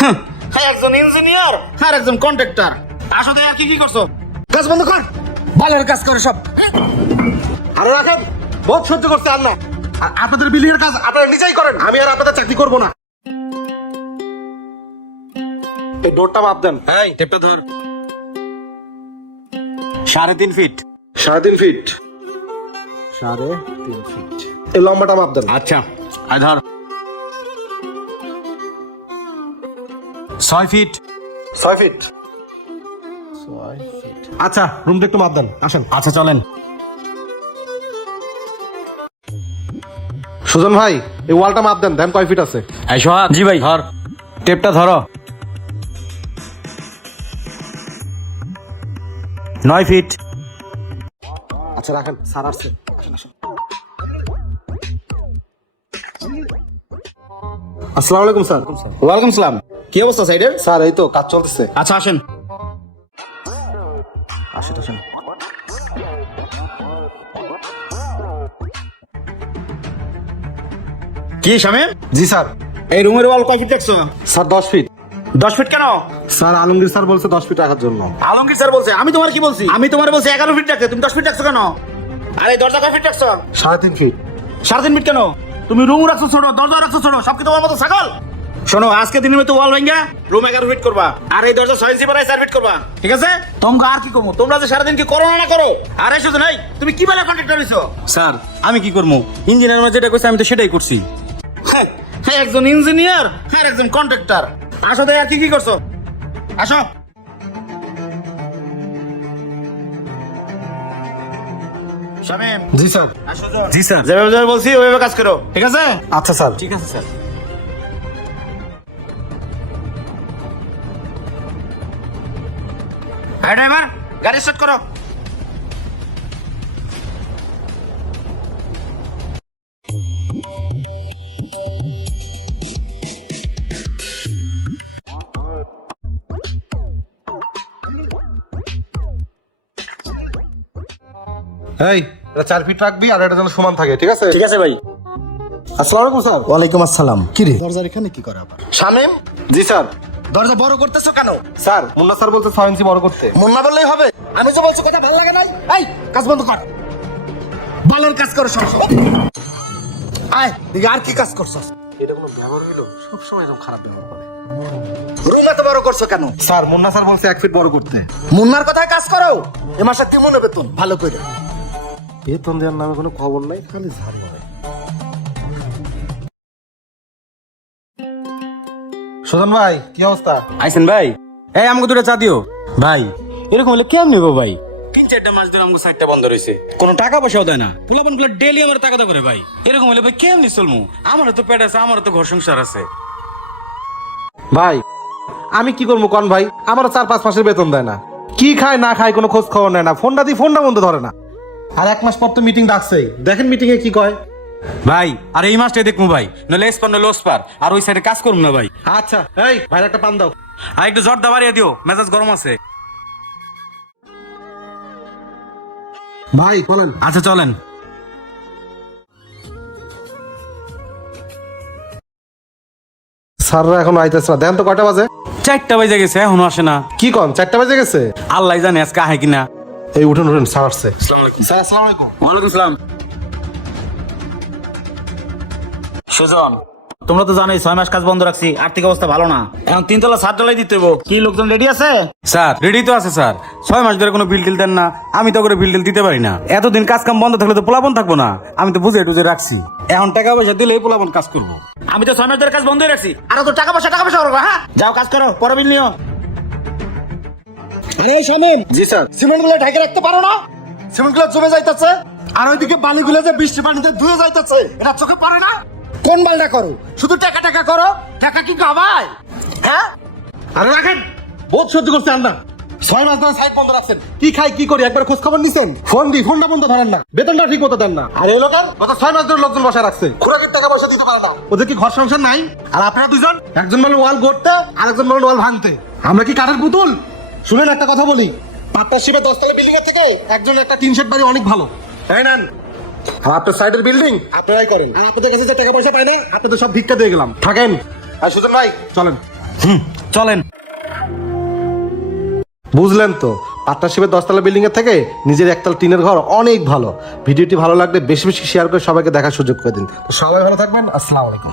হ্যাঁ একজন ইঞ্জিনিয়ার। আর একজন কন্ট্রাক্টর আসলে আর কি কি করছ? কাজ বন্ধ কর। বালের কাজ করে সব। আরও রাখেন। বহুত সহ্য করছে আর না। আপনাদের বিল্ডিং এর কাজ আপনারা নিজেই করেন। আমি আর আপনাদের চাকরি করব না। এই ডোরটা মাপ দেন। এই টেপটা ধর। সাড়ে তিন ফিট। সাড়ে তিন ফিট। সাড়ে তিন ফিট। এই লম্বাটা মাপ দেন। আচ্ছা আয় ধর। ছয় ফিট। ছয় ফিট। ছয় আচ্ছা রুমটা একটু মাপ দেন। আসেন। আচ্ছা চলেন। সুজন ভাই এই ওয়ালটা মাপ দেন দেন কয় ফিট আছে? এই সোহাগ। জি ভাই। ধর টেপটা ধরো। নয় ফিট। আচ্ছা রাখেন স্যার আসছে। আসেন আসেন। আসসালামু আলাইকুম স্যার। ওয়ালাইকুম সালাম। কি অবস্থা সাইডের? স্যার এই তো কাজ চলতেছে। আচ্ছা আসেন। আসেন আসেন। কি শামিম? জি স্যার। এই রুমের ওয়াল কয় ফিট দেখছ? স্যার দশ ফিট। দশ ফিট কেন? স্যার আলমগীর স্যার বলছে দশ ফিট রাখার জন্য। আলমগীর স্যার বলছে আমি তোমার কি বলছি? আমি তোমার বলছি এগারো ফিট রাখতে তুমি দশ ফিট রাখছো কেন? আরে দরজা কয় ফিট রাখছো সাড়ে তিন ফিট। সাড়ে তিন ফিট কেন? তুমি রুম রাখছো ছোট দরজা রাখছো ছোট সব কি তোমার মতো ছাগল? শোনো আজকে দিনের মতো ওয়াল ভেঙ্গা রুম এগারো ফিট করবা আর এই দরজা ছয় ইঞ্চি বাড়াই চার ফিট করবা। ঠিক আছে? তোমরা আর কি করব? তোমরা যে সারাদিন কি করো না করো? আর এসো নাই তুমি কি বেলা কন্ট্রাক্টর হইছো স্যার আমি কি করব? ইঞ্জিনিয়ার যেটা করছে আমি তো সেটাই করছি। হ্যাঁ একজন ইঞ্জিনিয়ার হ্যাঁ একজন কন্ট্রাক্টর আসো তাই আর কি কি করছ? আসো। শামিম। জি স্যার। জি স্যার। যেভাবে বলছি ওইভাবে কাজ করো। ঠিক আছে? আচ্ছা স্যার। ঠিক আছে স্যার। হ্যাঁ ড্রাইভার গাড়ি স্টার্ট করো। এই এটা চার ফিট রাখবি আর এটা যেন সমান থাকে ঠিক আছে? ঠিক আছে ভাই। আসসালামু আলাইকুম স্যার। ওয়ালাইকুম আসসালাম। কি রে? দরজার এখানে কি করে আবার শামিম? জি স্যার। দরজা বড় করতেছো কেন? স্যার মুন্না স্যার বলছে ছয় ইঞ্চি বড় করতে। মন না বললেই হবে। আমি যে বলছি কথা ভালো লাগে নাই? এই কাজ বন্ধ কর। বালের কাজ করো সব। আয় আর কি কাজ করছস এটা কোনো ব্যবহার হইল? সবসময় এরকম খারাপ ব্যবহার করে। রুম এত বড় করছ কেন? স্যার মুন্না স্যার বলছে এক ফিট বড় করতে। মুন্নার কথায় কাজ করো। এ মাসে কেমন হবে বেতন ভালো করে। বেতন দেওয়ার নামে কোনো খবর নাই? খালি ঝাড় সুজন ভাই কি অবস্থা? আইসেন ভাই। এই আমাকে দুটো চা দিও। ভাই এরকম হলে কেমন নেব ভাই? তিন চারটা মাস ধরে আমাকে সাইডটা বন্ধ রয়েছে। কোনো টাকা পয়সাও দেয় না। পোলাপনগুলো ডেলি আমার টাকা করে ভাই। এরকম হলে ভাই কেমনি চলমু? আমারও তো পেট আছে আমারও তো ঘর সংসার আছে। ভাই আমি কি করব কন ভাই? আমারও চার পাঁচ মাসের বেতন দেয় না। কি খায় না খায় কোনো খোঁজ খবর নেয় না। ফোনটা দিই ফোনটা বন্ধ ধরে না। আর এক মাস পর তো মিটিং ডাকছেই। দেখেন মিটিং এ কি কয়? ভাই আর এই মাসটাই দেখব ভাই নলে এসপার নলে ওসপার আর ওই সাইডে কাজ করুন না ভাই। আচ্ছা এই ভাই একটা পান দাও। আর একটু জর্দা বাড়িয়ে দিও মেজাজ গরম আছে। ভাই বলেন আচ্ছা চলেন। স্যাররা এখন আইতেছে না। দেখেন তো কয়টা বাজে? চারটা বাজে গেছে এখনও আসে না। কি কন চারটা বাজে গেছে? আল্লাহ জানে আজকে আহে কিনা। এই উঠুন উঠুন স্যার আসছে। স্যার আসসালামু আলাইকুম। ওয়ালাইকুম সালাম। সুজন তোমরা তো জানোই ছয় মাস কাজ বন্ধ রাখছি আর্থিক অবস্থা ভালো না। এখন তিনতলা সাত তলায় দিতে হইব। কি লোকজন রেডি আছে? স্যার রেডি তো আছে স্যার। ছয় মাস ধরে কোনো বিল টিল দেন না আমি তো করে বিল টিল দিতে পারি না। এতদিন কাজ কাম বন্ধ থাকলে তো পোলাপন থাকব না। আমি তো বুঝে টুঝে রাখছি। এখন টাকা পয়সা দিলে এই পোলাপন কাজ করব। আমি তো ছয় মাস ধরে কাজ বন্ধই রাখছি। আর তো টাকা পয়সা টাকা পয়সা করব হ্যাঁ? যাও কাজ করো পরে বিল নিও। আরে শামিম! জি স্যার। সিমেন্টগুলো ঢেকে রাখতে পারো না? সিমেন্টগুলো জমে যাইতেছে আর ওইদিকে বালিগুলো যে বৃষ্টি পানিতে ধুয়ে যাইতেছে এটা চোখে পারে না? কোন বালটা করো? শুধু টাকা টাকা করো? টাকা কি কামায়? হ্যাঁ? আরে রাখেন বহুত সহ্য করছে আন্না ছয় মাস ধরে সাইড বন্ধ রাখছেন। কি খাই কি করি একবার খোঁজ খবর নিছেন? ফোন দি ফোনটা বন্ধ ধরেন না। বেতনটা ঠিক মতো দেন না। আর এই লোকের গত ছয় মাস ধরে লোকজন বসা রাখছে। খুরাকির টাকা পয়সা দিতে পারে না। ওদের কি ঘর সংসার নাই? আর আপনারা দুজন একজন বলেন ওয়াল গড়তে আরেকজন বলেন ওয়াল ভাঙতে। আমরা কি কাঠের পুতুল? শুনেন একটা কথা বলি। পার্টনারশিপে দশতলা বিল্ডিং এর থেকে একজন একটা তিন শেড বাড়ি অনেক ভালো। তাই নেন আর আপনার সাইডের বিল্ডিং আপনারাই করেন। আর আপনাদের কাছে যে টাকা পয়সা পায় না আপনি তো সব ভিক্ষা দিয়ে গেলাম। থাকেন। আর সুজন ভাই চলেন। হুম চলেন। বুঝলেন তো পার্টনারশিপের দশতলা বিল্ডিং এর থেকে নিজের একতাল টিনের ঘর অনেক ভালো। ভিডিওটি ভালো লাগলে বেশি বেশি শেয়ার করে সবাইকে দেখার সুযোগ করে দিন। তো সবাই ভালো থাকবেন আসসালামু আলাইকুম।